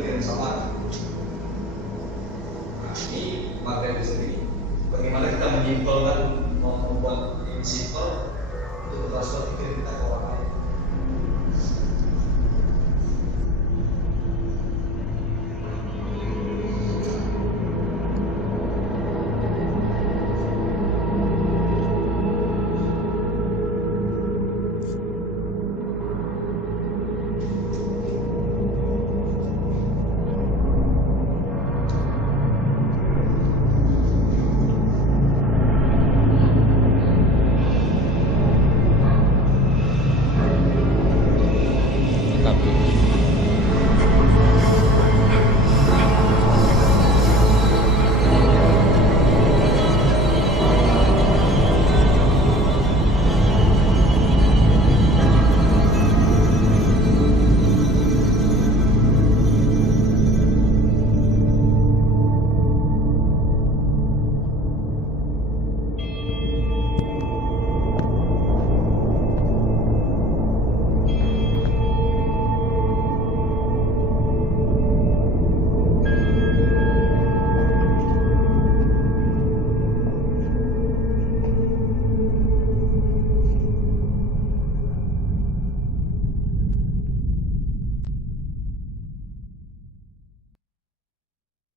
berpikir yang sama. Nah, ini materi di sini. Bagaimana kita menyimpulkan, membuat ini simpel untuk transfer pikir kita ke orang lain.